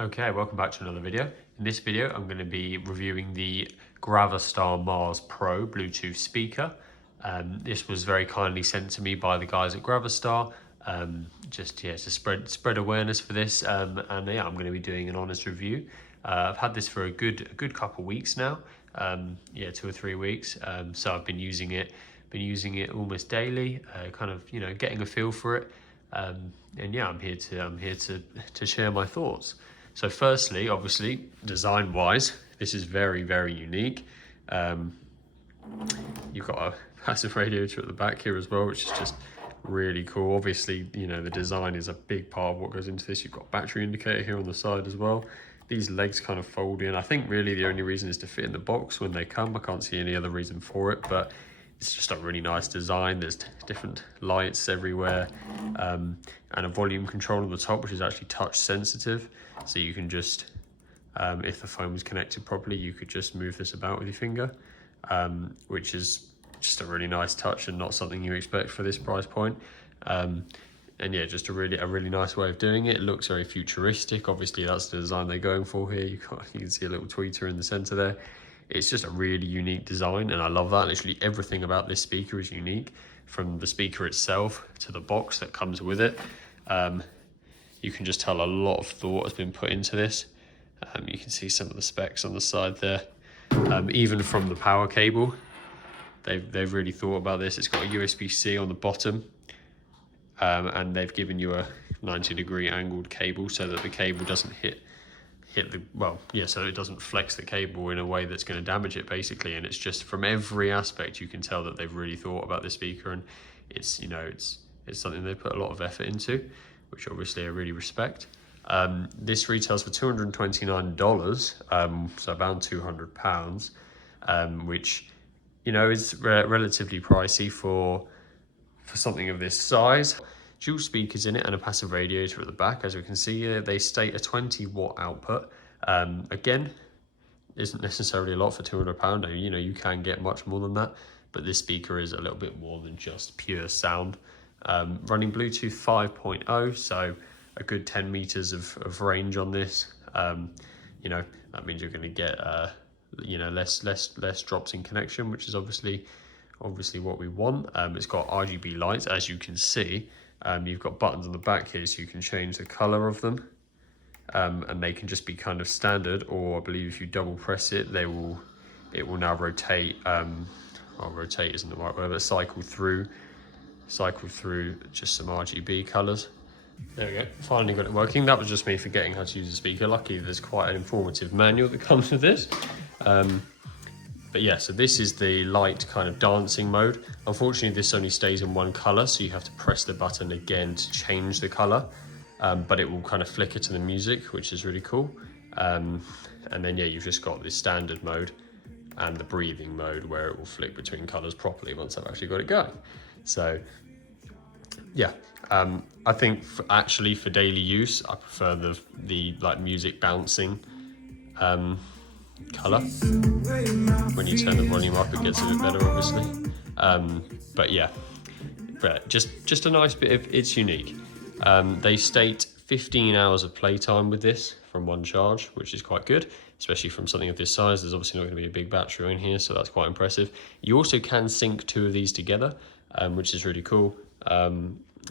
Okay, welcome back to another video. In this video, I'm going to be reviewing the Gravastar Mars Pro Bluetooth speaker. This was very kindly sent to me by the guys at Gravastar, to spread awareness for this. I'm going to be doing an honest review. I've had this for a good couple weeks now. 2 or 3 weeks. So I've been using it almost daily, getting a feel for it. I'm here to share my thoughts. So firstly, obviously, design-wise, this is very, very unique. You've got a passive radiator at the back here as well, which is just really cool. Obviously, the design is a big part of what goes into this. You've got a battery indicator here on the side as well. These legs kind of fold in. I think really the only reason is to fit in the box when they come. I can't see any other reason for it, but it's just a really nice design. There's different lights everywhere, and a volume control on the top, which is actually touch sensitive. So you can just, if the phone was connected properly, you could just move this about with your finger, which is just a really nice touch and not something you expect for this price point. Just a really nice way of doing it. It looks very futuristic. Obviously, that's the design they're going for here. You can see a little tweeter in the center there. It's just a really unique design, and I love that. Literally everything about this speaker is unique, from the speaker itself to the box that comes with it. You can just tell a lot of thought has been put into this. You can see some of the specs on the side there. Even from the power cable, they've really thought about this. It's got a USB-C on the bottom, and they've given you a 90-degree angled cable so that the cable doesn't so it doesn't flex the cable in a way that's going to damage it, basically. And it's just, from every aspect, you can tell that they've really thought about this speaker, and it's something they put a lot of effort into, which obviously I really respect. This retails for $229, so about £200, which is relatively pricey for something of this size. Dual speakers in it and a passive radiator at the back. As we can see here, they state a 20-watt output. Again, isn't necessarily a lot for £200. You can get much more than that, but this speaker is a little bit more than just pure sound. Running Bluetooth 5.0, so a good 10 meters of range on this. That means you're going to get less drops in connection, which is obviously what we want. It's got RGB lights, as you can see. You've got buttons on the back here, so you can change the color of them, and they can just be kind of standard, or I believe if you double press it, it will now rotate. Rotate isn't the right word, but cycle through just some RGB colors. There we go, finally got it working. That was just me forgetting how to use the speaker. Luckily, there's quite an informative manual that comes with this. But yeah, so this is the light kind of dancing mode. Unfortunately, this only stays in one color, so you have to press the button again to change the color. But it will kind of flicker to the music, which is really cool. And then you've just got this standard mode and the breathing mode, where it will flick between colors properly once I've actually got it going. So yeah, I think for daily use, I prefer the like music bouncing color. When you turn the volume up, it gets a bit better, obviously. But just a nice bit of, it's unique. They state 15 hours of playtime with this from one charge, which is quite good, especially from something of this size. There's obviously not going to be a big battery in here, so that's quite impressive. You also can sync 2 of these together, which is really cool.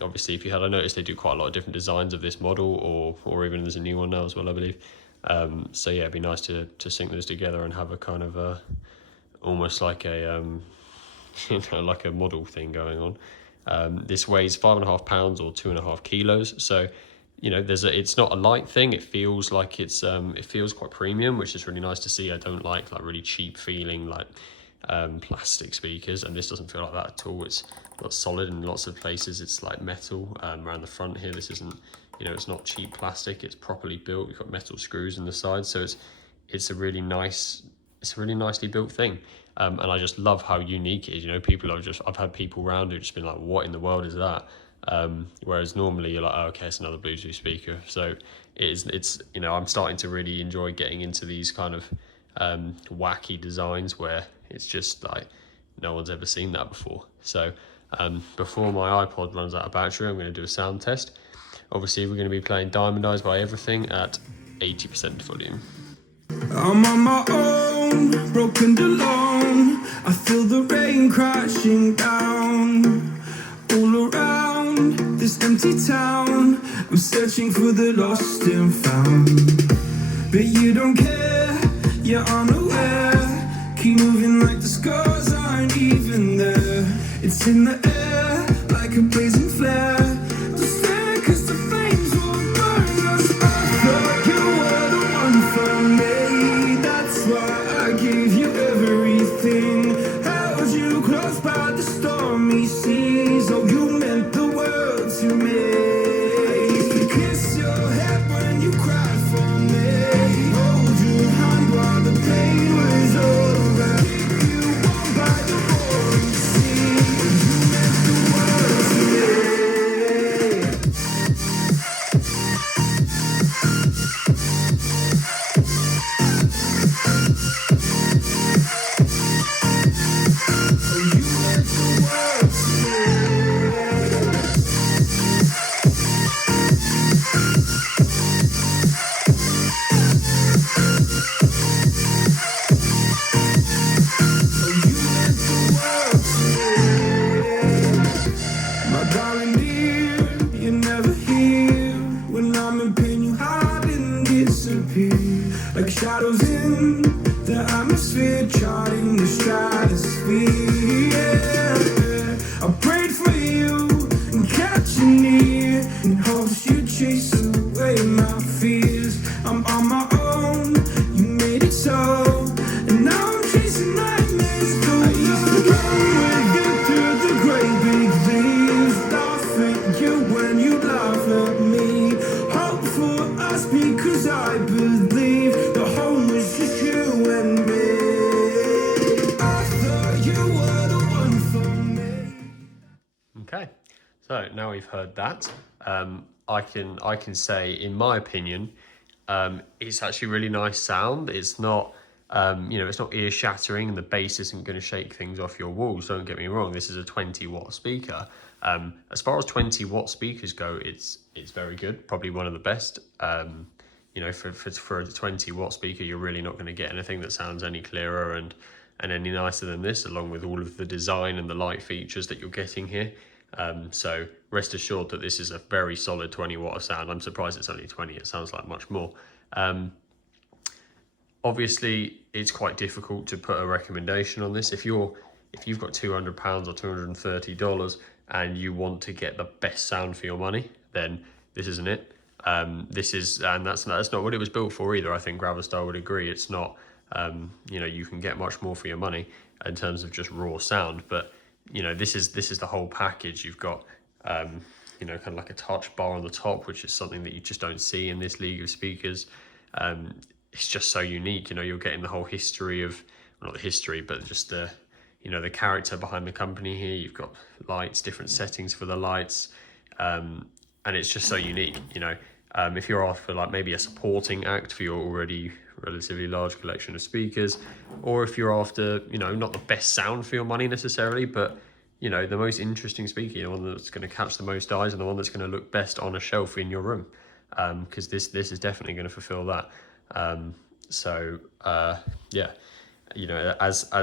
Obviously, if you had, I noticed they do quite a lot of different designs of this model, or even there's a new one now as well, I believe. So yeah, it'd be nice to sync those together and have a kind of almost like a like a model thing going on. This weighs 5.5 pounds or 2.5 kilos. So it's not a light thing. It feels like it feels quite premium, which is really nice to see. I don't like really cheap feeling like plastic speakers, and this doesn't feel like that at all. It's not solid in lots of places. It's like metal around the front here. This isn't, it's not cheap plastic. It's properly built. You've got metal screws in the side, so it's a really nicely built thing. And I just love how unique it is. I've had people around who've just been like, what in the world is that? Whereas normally you're like, oh, okay, it's another Bluetooth speaker. So it's I'm starting to really enjoy getting into these kind of wacky designs where it's just like no one's ever seen that before. So before my iPod runs out of battery, I'm going to do a sound test. Obviously, we're going to be playing Diamond Eyes by Everything at 80% volume. I'm on my own, broken and alone. I feel the rain crashing down all around this empty town. I'm searching for the lost and found, but you don't care, you're unaware. Keep moving like the scars aren't even there. It's in the air like a blazing flare. Don't stare 'cause the flames will burn us. I thought you were the one for me. That's why I gave you everything. Held you close by the stormy seas. Oh, you meant the world to me. I used to kiss your head when you cried for me. Hold your hand while the pain was over. Keep you warm by the roaring sea. You meant the world to me. My darling dear, you're never here. When I'm in pain, you hide and disappear. Like shadows in the atmosphere, charting the stratosphere. Yeah. I prayed for you and kept you near in hopes you'd chase away my fears. I'm on my own, you made it so. And now I'm chasing nightmares through. I used to run with you through the great big leaves. Laugh at you when you laugh at me. Hope for us because I believe the home was just you and me. I thought you were the one for me. Okay, so now we've heard that, I can say, in my opinion, it's actually really nice sound. It's not, it's not ear shattering, and the bass isn't going to shake things off your walls. Don't get me wrong. This is a 20-watt speaker. As far as 20-watt speakers go, it's very good. Probably one of the best. For a 20-watt speaker, you're really not going to get anything that sounds any clearer and any nicer than this, along with all of the design and the light features that you're getting here. So rest assured that this is a very solid 20-watt of sound. I'm surprised it's only 20. It sounds like much more. Obviously, it's quite difficult to put a recommendation on this. If you've got £200 or $230 and you want to get the best sound for your money, then this isn't it. That's not what it was built for either. I think Gravastar would agree. It's not, you can get much more for your money in terms of just raw sound, but this is the whole package. You've got, kind of like a touch bar on the top, which is something that you just don't see in this league of speakers. It's just so unique. You're getting the whole history of, well, not the history, but just the character behind the company here. You've got lights, different settings for the lights, and it's just so unique. If you're after like maybe a supporting act for your already relatively large collection of speakers, or if you're after, not the best sound for your money necessarily, but the most interesting speaker, the one that's going to catch the most eyes and the one that's going to look best on a shelf in your room, because this is definitely going to fulfill that. As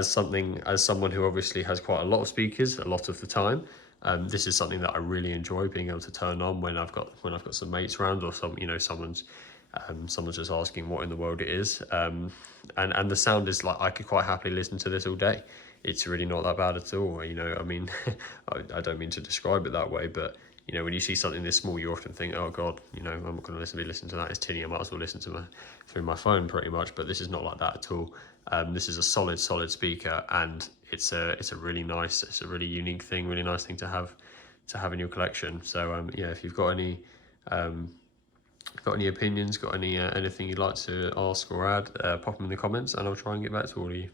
someone who obviously has quite a lot of speakers a lot of the time, this is something that I really enjoy being able to turn on when I've got some mates around, or someone's just asking what in the world it is. And the sound is like, I could quite happily listen to this all day. It's really not that bad at all. I I don't mean to describe it that way, but when you see something this small, you often think, oh God, I'm not going to be listening to that. It's tinny. I might as well listen to through my phone pretty much. But this is not like that at all. This is a solid speaker, and it's a really nice, it's a really unique thing, really nice thing to have in your collection. So if you've got any opinions, got anything you'd like to ask or add, pop them in the comments, and I'll try and get back to all of you.